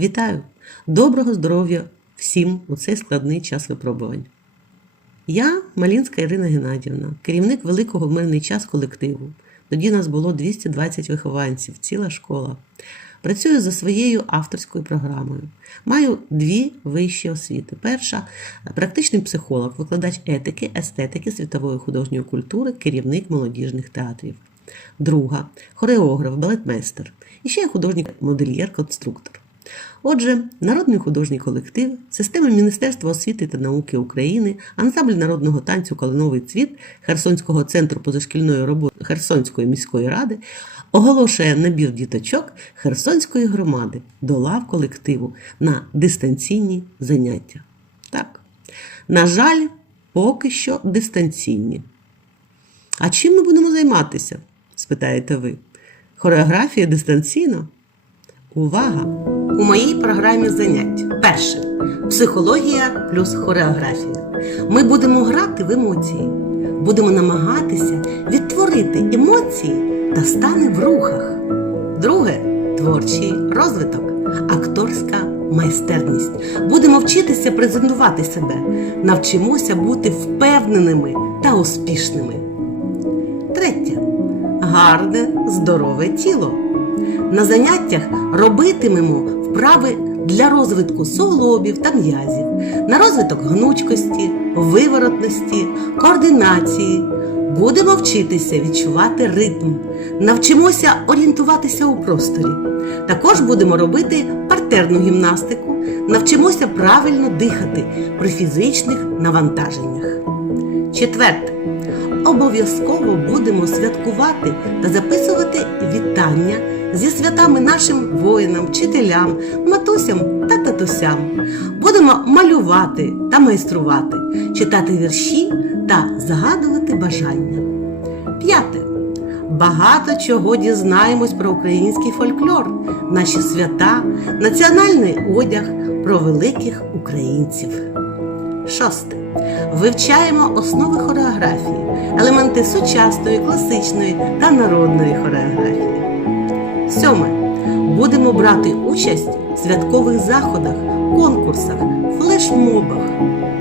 Вітаю! Доброго здоров'я всім у цей складний час випробувань. Я Малінська Ірина Геннадівна, керівник великого в мирний час колективу. Тоді нас було 220 вихованців, ціла школа. Працюю за своєю авторською програмою. Маю дві вищі освіти. Перша практичний психолог, викладач етики, естетики, світової художньої культури, керівник молодіжних театрів. Друга хореограф, балетмейстер. І ще я художник-модельєр, конструктор. Отже, народний художній колектив, система Міністерства освіти та науки України, ансамбль народного танцю Калиновий цвіт Херсонського центру позашкільної роботи Херсонської міської ради оголошує набір діточок Херсонської громади до лав колективу на дистанційні заняття. Так, на жаль, поки що дистанційні. А чим ми будемо займатися? спитаєте ви. Хореографія дистанційно? Увага! У моїй програмі занять. Перше психологія плюс хореографія. Ми будемо грати в емоції, будемо намагатися відтворити емоції та стани в рухах. Друге творчий розвиток, акторська майстерність. Будемо вчитися презентувати себе, навчимося бути впевненими та успішними. Третє гарне, здорове тіло. На заняттях робитимемо вправи для розвитку суглобів та м'язів, на розвиток гнучкості, виворотності, координації. Будемо вчитися відчувати ритм, навчимося орієнтуватися у просторі. Також будемо робити партерну гімнастику, навчимося правильно дихати при фізичних навантаженнях. Четверте. Обов'язково будемо святкувати та записувати вітання зі святами нашим воїнам, вчителям, матусям та татусям. Будемо малювати та майструвати, читати вірші та загадувати бажання. П'яте. Багато чого дізнаємось про український фольклор, наші свята, національний одяг, про великих українців. Шосте. Вивчаємо основи хореографії, елементи сучасної, класичної та народної хореографії. Сьоме. Будемо брати участь в святкових заходах, конкурсах, флешмобах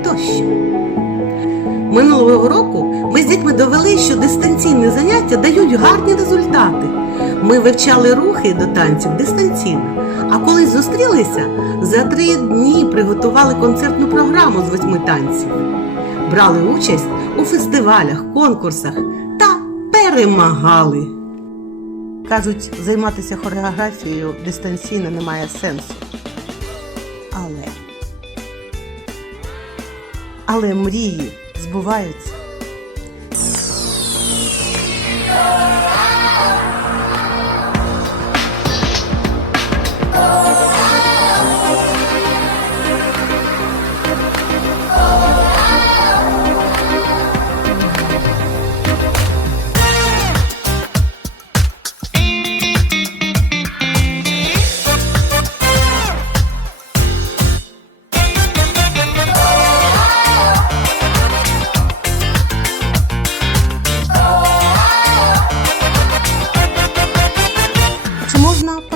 тощо. Минулого року ми з дітьми довели, що дистанційні заняття дають гарні результати. Ми вивчали рухи до танців дистанційно. А коли зустрілися, за три дні приготували концертну програму з восьми танців. Брали участь у фестивалях, конкурсах та перемагали. Кажуть, займатися хореографією дистанційно немає сенсу. Але. Але мрії збуваються.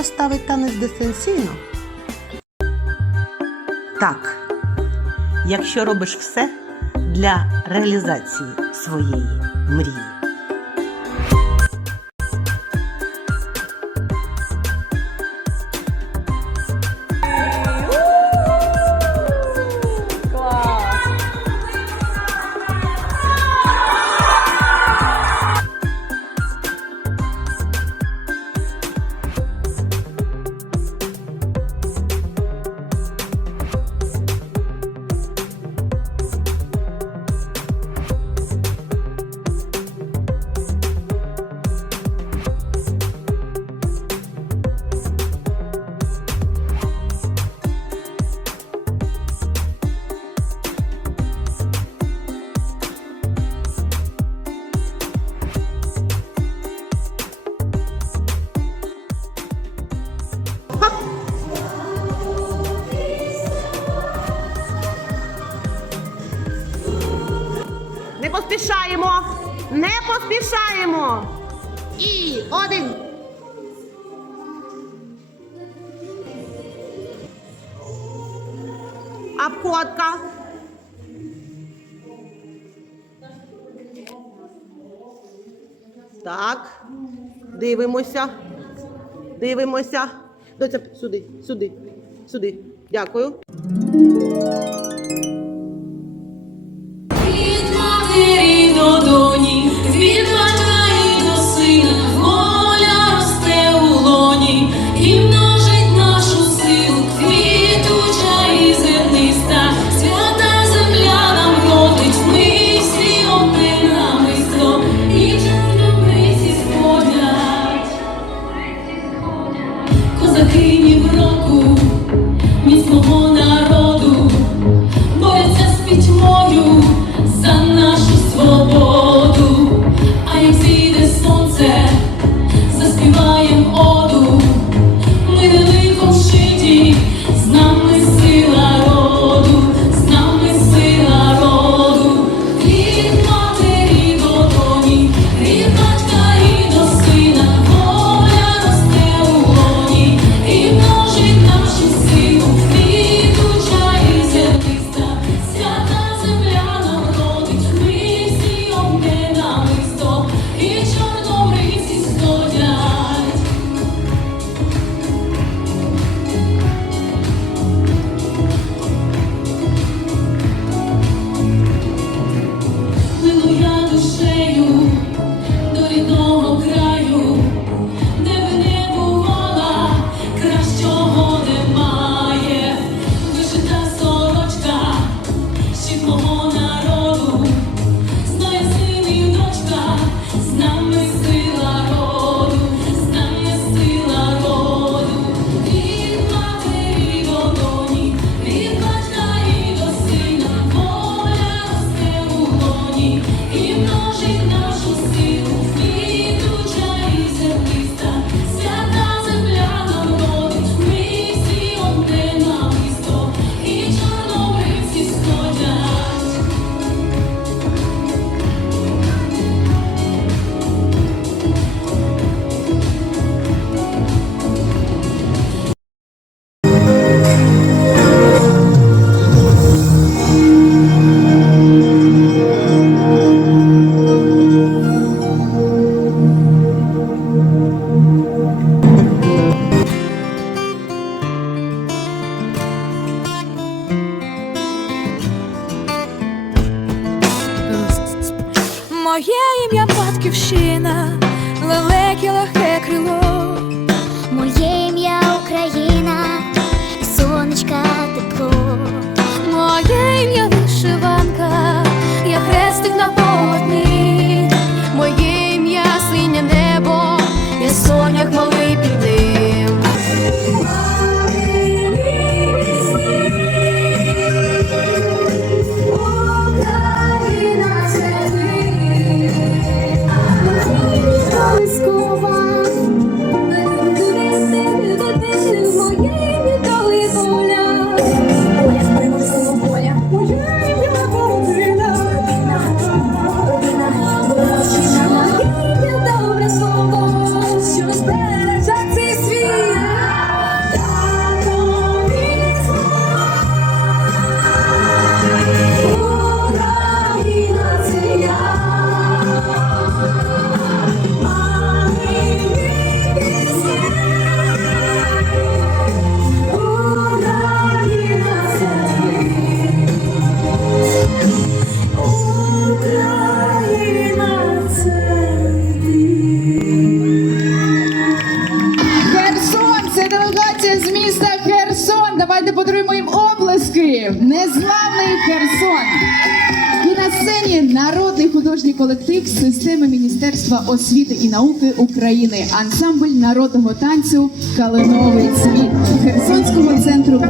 Поставити танець дистанційно? Так. Якщо робиш все для реалізації своєї мрії. поспішаємо. Не поспішаємо. І один. Обходка. Так. Дивимося. Дивимося. Доця, сюди, сюди, сюди. Дякую. Моє ім'я батьківщина, лелекі лахе. міста Херсон. Давайте подаруємо їм облески. Незламний Херсон. І на сцені народний художній колектив системи Міністерства освіти і науки України, ансамбль народного танцю Калиновий цвіт Херсонського центру.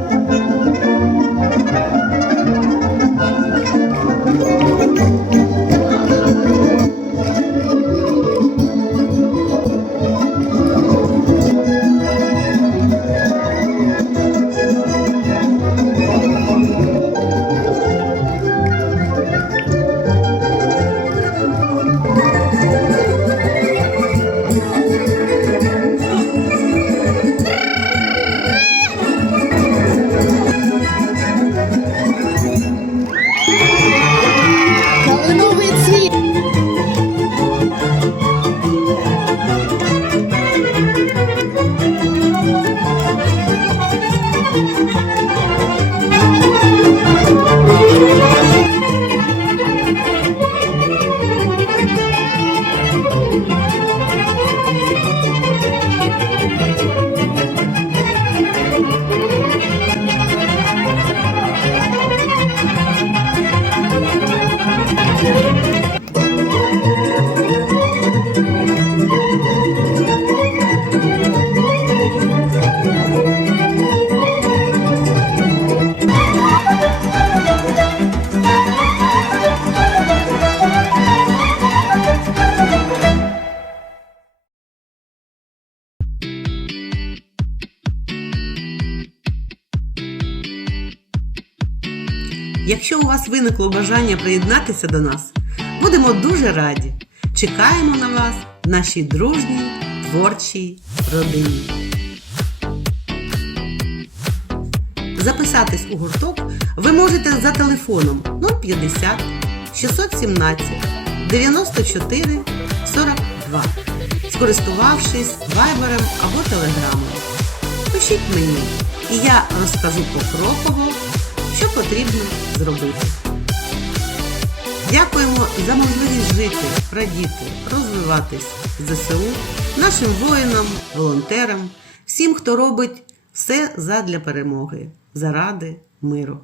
Вас виникло бажання приєднатися до нас, будемо дуже раді. Чекаємо на вас в нашій дружній творчій родині. Записатись у гурток ви можете за телефоном 050 617 94 42, скористувавшись вайбером або телеграмом. Пишіть мені, і я розкажу покроково, що потрібно зробити. Дякуємо за можливість жити, радіти, розвиватись ЗСУ, нашим воїнам, волонтерам, всім, хто робить все задля перемоги, заради миру.